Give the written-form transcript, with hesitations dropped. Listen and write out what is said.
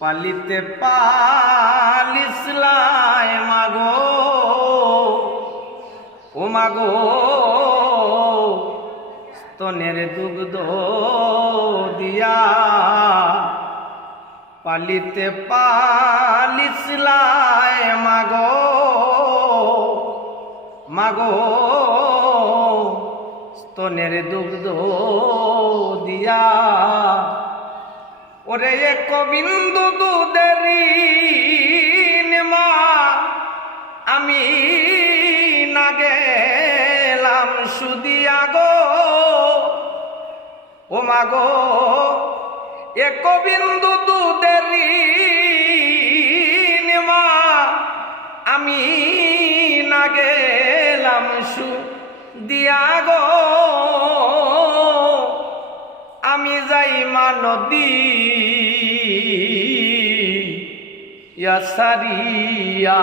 পালিতে পালিসলাই মাগো, ও মাগো স্তনের দুগ্ধ দিয়া, পালিতে পালিসলাই মাগো, মাগো স্তনের দুগ্ধ দিয়া। ওরে এক বিন্দু দুধের ঋণ মা আমি না গেলাম সুদিয়া গো, ও মাগো এক বিন্দু দুধের ঋণ মা আমি না গেলাম সুদিয়া গো। আমি যাই মা নদী সারিয়া